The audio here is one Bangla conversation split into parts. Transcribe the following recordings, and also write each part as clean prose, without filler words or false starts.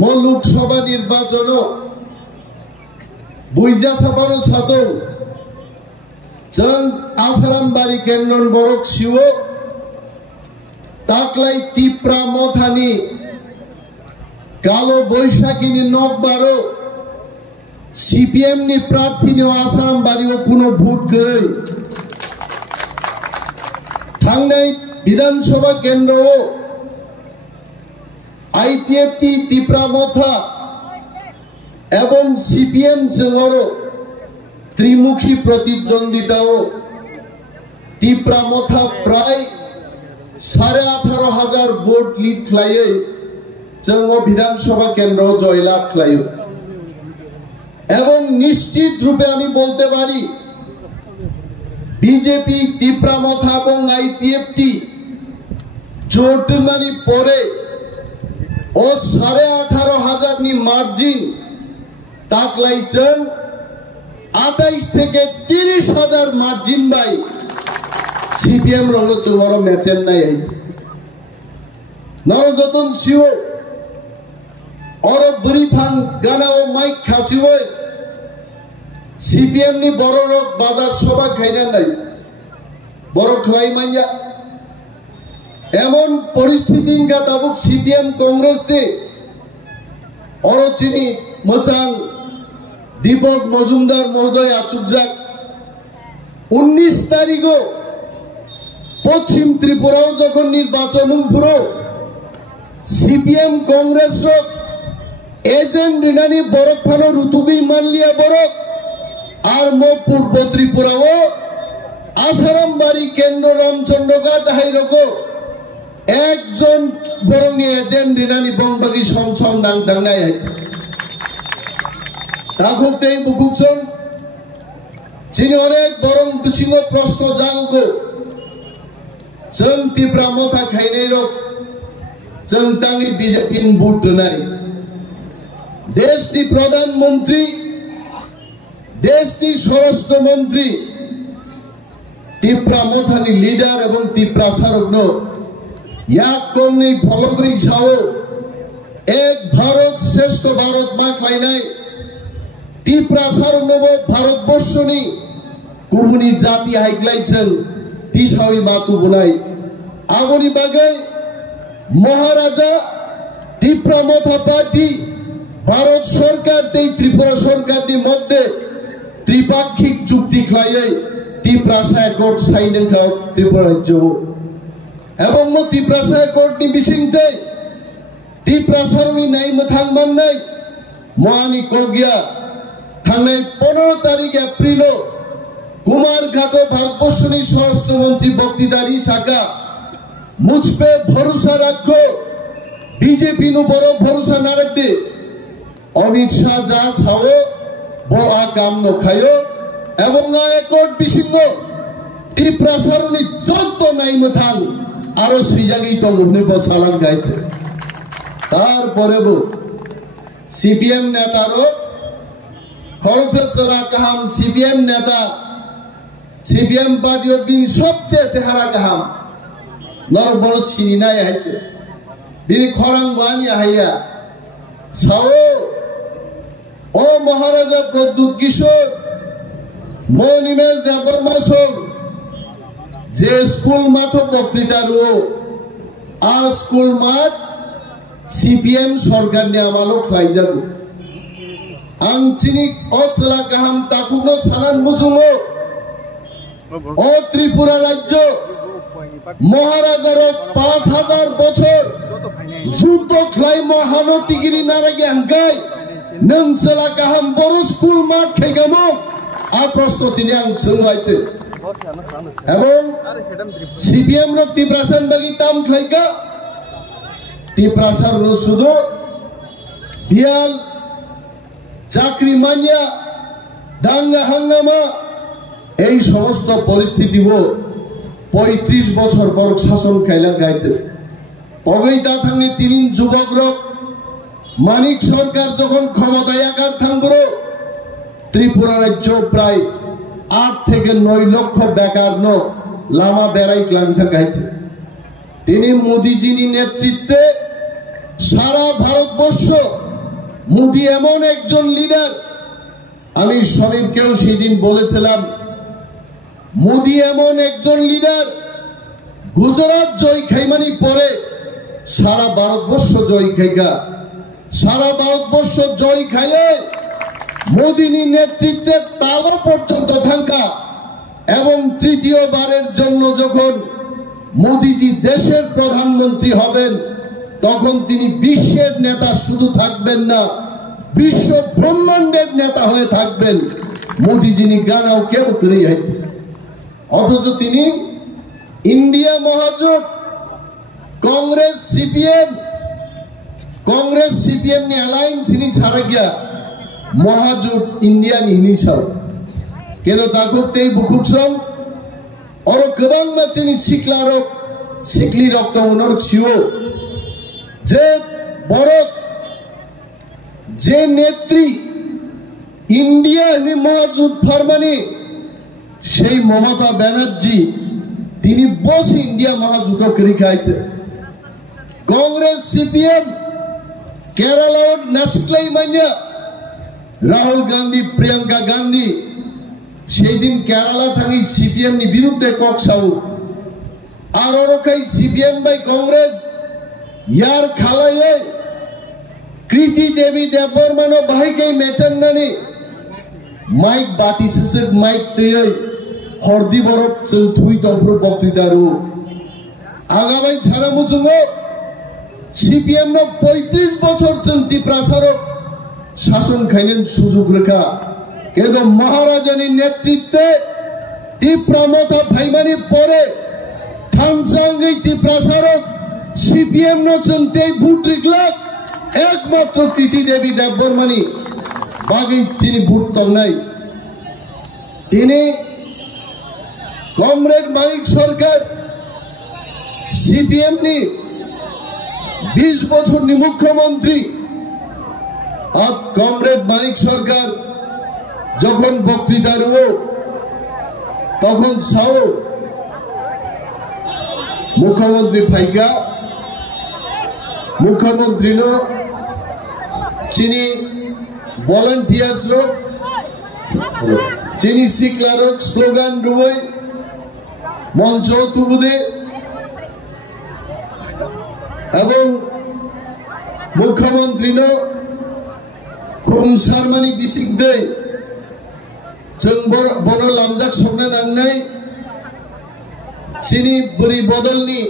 লোকসভা নির্বাচন বুইজা সাপানো সাদৌ जों आसारामबारि केन्द्रन बरक सिओ ताकलाई तिप्रा मथानी कालो बैशाखीनि नकबारो सीपीएम नि प्रार्थीनि आसारामबारियाव कोनो भोट गै थांनाय विधानसभा केन्द्रआव आईपीएफटी तिप्रा मथा एवं सीपीएम जोंरो त्रिमुखी प्रतिद्वंदिताओ तिप्रा मथा प्राय 18,500 भोट लीड खालायो जों विधानसभा केन्द्र जयलाभ खालायो एवं निश्चित रूपे आमी बोलते पारी बीजेपी तिप्रा मथा एवं आईपीएफटी जोटमानी परे ओ 18,500 नि मार्जिन ताकलाई जों 28 থেকে 30,000 মার্জিন বাই সিপিএম রঙ চুমারো ম্যাচের নাই আইছে নরযতন সিও और बुरीफां गानाओ माइक खासिवै सीपीएम नि बड़ रक बाजार सभा खाइना নাই बड़ खलाई माइया एमन परिस्थिति गाताबुक सीपीएम कांग्रेस ने अरचिनी मोजां दीपक मजुमदार महोदय आचुकजाक 19 तारिखो पश्चिम त्रिपुरा जखन निर्वाचन पुरो सीपीएम कांग्रेस एजेंट रिनानी बरक फानो रुतुबी मानलिया बरक और मो पूर्व त्रिपुरा आसारामबारि केन्द्र रामचंद्रघाट हाइरको एक जन बरंगी एजेंट रिनानी बंबागी सम नांगदांनाय ताखुकते बुकुकसन चिनि अनेक बरं बिसिङो प्रश्न जागो जों तिप्रा मथा खाइनाय रक जों तांनि बीजेपी भोट होनाय देश की प्रधानमंत्री देश की स्वराष्ट्र मंत्री तिप्रा मथानी लीडर एवं तिप्रा सारकनो याक कोमनि फलगै साओ एक भारत श्रेष्ठ भारत माख्लायनाय तिप्रा सारकनो भारतवर्षनि गुबुननि जाति हाइग्लायजों दिसावै मातु बुनाय आगोनि बागै महाराजा तिप्रा मथा पार्टी भारत सरकार त्रिपुरा सरकार मध्य त्रिपाक्षिक चुक्ति खाई त्रिपुरा सायकट साइन त्रिपुरा राज्य एवं त्रिपुरा सायकट बिसिंते त्रिपुरा सारनि नाय मोथां माननाय महानि कगिया थांनाय 15 तारिख एप्रिल कुमारघाट भारतवर्षनि स्वराष्ट्र मंत्री बक्तिदारी शाखा मुझ पे भरोसा रखो बीजेपी नु बड़ो भरोसा न रख दे अमित शाह जा साओ बड़ा काम न खायो एवं एकट बिसिंग त्रिपुरा सारनि जत नाय मोथां आरो सैजागै दंने बसालां गायते तार परेबो सीपीएम नेतारो खरचरा गाहाम सीपीएम नेता सीपीएम पार्टी बिनि सबचेয়ে চেহারা गाहाम नर बड़ सिनिनाय हाइते बिनि खरां बानि हाइया साओ ओ महाराजा प्रद्युत किशोर मनिमेश देवबर्मासों जे स्कूल माठ बक्तृता रुओ आ स्कूल माठ सीपीएम सरकार ने आमालो खलाई जाबो आं चिनि अचला गाहाम ताकुनो सानान मुजुङो ओ त्रिपुरा राज्य महाराजार 5,000 बछर जुद्ध खलाई महानो तिगिरि नारागि हांगाय नोंसला गाहाम बर स्कूल माठ खेगामो आ प्रश्न तिनि आं सोंलायते एवं सीपीएम नो तिप्रासान बागि ताम खलाइका तिप्रासार नो सुदो बियाल चाकरी मानिया दांगा हांगामा এই সমস্ত পরিস্থিতি 35 বছর পর শাসন খাইলা গাইতে অগৈতা থাংনি তিন যুবক মানিক সরকার যখন ক্ষমতায় আকার থাঙ্গুরো त्रिपुरा राज्य प्राय 8 থেকে 9 লক্ষ বেকার लामा बेड़ाई क्लांथा गाइते मोदीजी नेतृत्वे सारा भारतवर्ष মোদি এমন একজন লিডার, আমি সমীরকেও সেদিন বলেছিলাম, মোদি এমন একজন লিডার, গুজরাট জয় খাইমানি পরে সারা ভারতবর্ষ জয় খাইগা, সারা ভারতবর্ষ জয় খাইলে মোদিনী নেতৃত্বে তালও পর্যন্ত থাকা এবং তৃতীয়বারের জন্য যখন মোদিজি দেশের প্রধানমন্ত্রী হবেন তখন তিনি বিশ্বের নেতা শুধু থাকবেন না, বিশ্ব ব্রহ্মাণ্ডের নেতা হয়ে থাকবেন। মোদিজিনি গানাও কেউ করে যাইতে, অথচ তিনি ইন্ডিয়া মহাজোট कांग्रेस सीपीएम ने अलायंस नहीं छाड़ गया महाजोट इंडिया नहीं छाड़ केनो ताकुब ते बुकुक्सम और गबां मानसिनि सिक्ली रक तो उनर छियो जे भारत जे नेत्री इंडिया नि महाजोट फार्मानी সেই মমতা ব্যানার্জি তিনি বস ইন্ডিয়া মহাজোট করে খাইতে कांग्रेस सीपीएम केरला नेशनल मानिया राहुल गांधी प्रियंका गांधी সেই দিন কেরালা থাকি सीपीएम नि বিরুদ্ধে কক্সাউ আর ওরকই सीपीएम বাই कांग्रेस यार খালায়ে কৃতি দেবী দেববর্মন বাহিকে মেচন্নানি माइक बातिससे माइक तेय हरदी बरफ जों थुइ दंफ्र बक्तृतारु आगाबाय छाड़ा मुजुङो सीपीएम नो 35 বছর চলতি প্রসারক শাসন খাইলেন সুযোগ রেখা কিন্তু মহারাজানি নেতৃত্বে তীব্রমতা ভাইমানি পরে থামসাঙ্গই তীব্রসারক सीपीएम नो চলতে ভোট রিগলাক একমাত্র কৃতি দেবী দেববর্মনি বাকি তিনি ভোট তো নাই তিনি কমরেড মানিক সরকার सीपीएम নি 20 বছর নি মুখ্যমন্ত্রী আর কমরেড মানিক সরকার যখন বক্তৃতা রো তখন সাও মুখ্যমন্ত্রী ফাইকা মুখ্যমন্ত্রী নো চিনি ভলান্টিয়ার্স रो চিনি সিকলার স্লোগান রুই মঞ্চ তুবুদে এবং মুখ্যমন্ত্রী नो খুম শর্মানি বিসিক দে जों बन लामजाक संना नांनाय चिनी बुरी बदलनी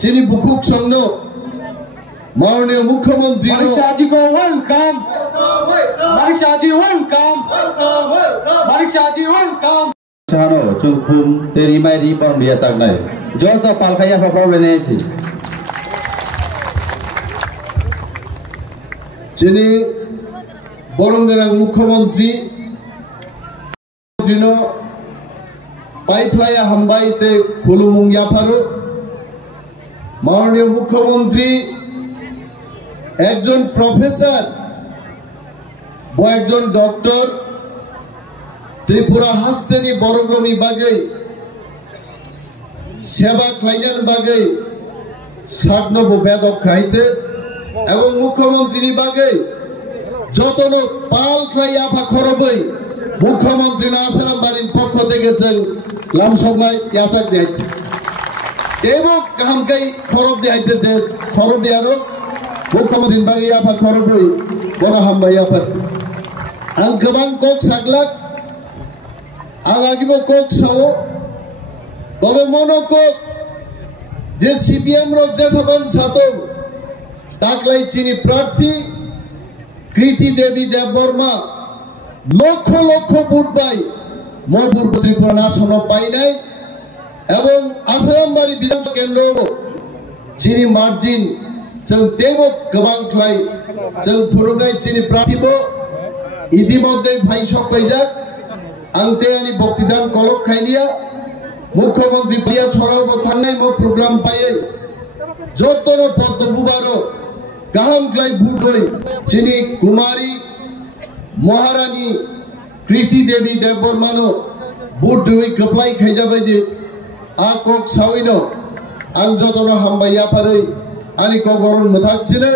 चिनी बुकुक संनो माननीय मुख्यमंत्री मानिक जी को वेलकम मानिक जी वेलकम मानिक जी वेलकम सानो चुखुम तेरी मायरी पर बिया जागनाय जो तो पालखाया प्रॉब्लम नै छि चिनी बरंगरां मुख्यमंत्री नो पाइपलाया हमबाई ते खुलुमुंग याफारो माननीय मुख्यमंत्री একজন প্রফেসর ও একজন ডক্টর ত্রিপুরা হাসতেনি বড়গ্রামী বাগে সেবা ক্লাইনার বাগে ৯৭ বেদক খাইছে এবং মুখ্যমন্ত্রী বাগে যতন পাল খাই আফা খরবই মুখ্যমন্ত্রী নাসারাম বাড়ির পক্ষ থেকে গেছেন লাম সময় ইয়াসাক দিতে এবং কামকাই খরব দিতে খরব দিয়ারো मुख्यमंत्री बागे आफा खरबई बना हामबाय आफा आं गोबां कक सागलाक आं आगिबो कक साओ तबे मनक जे सीपीएम रो जेसाबान सातो दाखलाई चिनी प्रार्थी कृति देवी देबबर्मा लक्ष लक्ष भोट पाई मणिपुर त्रिपुरा आसन पाई नाई एवं आसारामबाड़ी विधानसभा केंद्र चिनी मार्जिन जों देवक गोबां क्लाय जों फुरुंनाय चिनि प्रार्थीबो इतिमध्ये भाइसक फैजाक आंते आनि बक्तिदान कलक खाइलिया मुख्यमंत्री बिया छराव थांनाय मो प्रोग्राम पाए जतन पद्मबुबारो गाहाम क्लाय भूट होय चिनि कुमारी महारानी कृति देवी देबबर्मानो भूट होय गप्लाय खाइजाबाय दे आ कक साविनो आं जतन हामबाय आफारै आनी कगरन मथाक छिले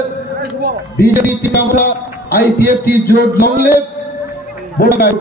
BJP Timamta IPFT Jod Longlep Bonagai